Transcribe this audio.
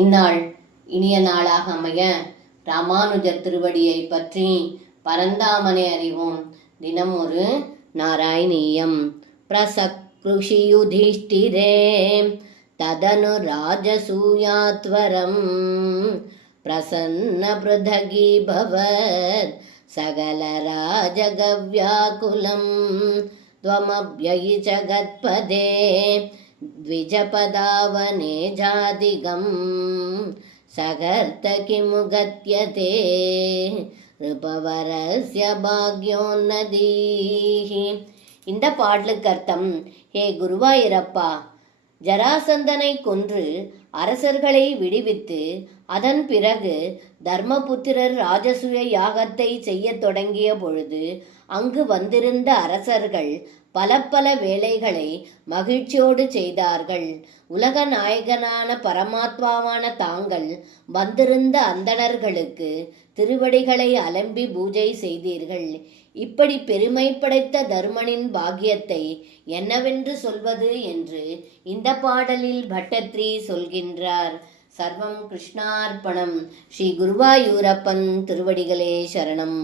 இந்நாள் இனிய நாளாக அமைய ராமானுஜர் திருவடியை பற்றி பரந்தாமனை அறிவோம். தினம் ஒரு நாராயணீயம். பிரசக்ருஷி யுதிஷ்டிரே ததனு ராஜசூயாத்வரம் பிரசன்ன பிருதகி பவத் சகல ராஜகவ்யாகுலம் த்வமப்யயி ஜகத்பதே द्विजपदावने जादिगं सगर्त किमुगत्यते ரிபவரஸ்ய பாக்யோன்னதீஹ. இந்த பாடலுக்கு அர்த்தம்: ஹே குருவாயிரப்பா, ஜராசந்தனை கொன்று அரசர்களை விடுவித்து அதன் பிறகு தர்மபுத்திரர் ராஜசூய யாகத்தை செய்ய தொடங்கிய பொழுது அங்கு வந்திருந்த அரசர்கள் பல பல வேலைகளை மகிழ்ச்சியோடு செய்தார்கள். உலக நாயகனான பரமாத்மாவான தாங்கள் வந்திருந்த அந்தணர்களுக்கு திருவடிகளை அலம்பி பூஜை செய்தீர்கள். இப்படி பெருமை படைத்த தர்மனின் பாக்கியத்தை என்னவென்று சொல்வது என்று இந்த பாடலில் பட்டத்ரி சொல்கின்றார். சர்வம் கிருஷ்ணார்ப்பணம். ஸ்ரீ குருவாயூரப்பன் திருவடிகளே சரணம்.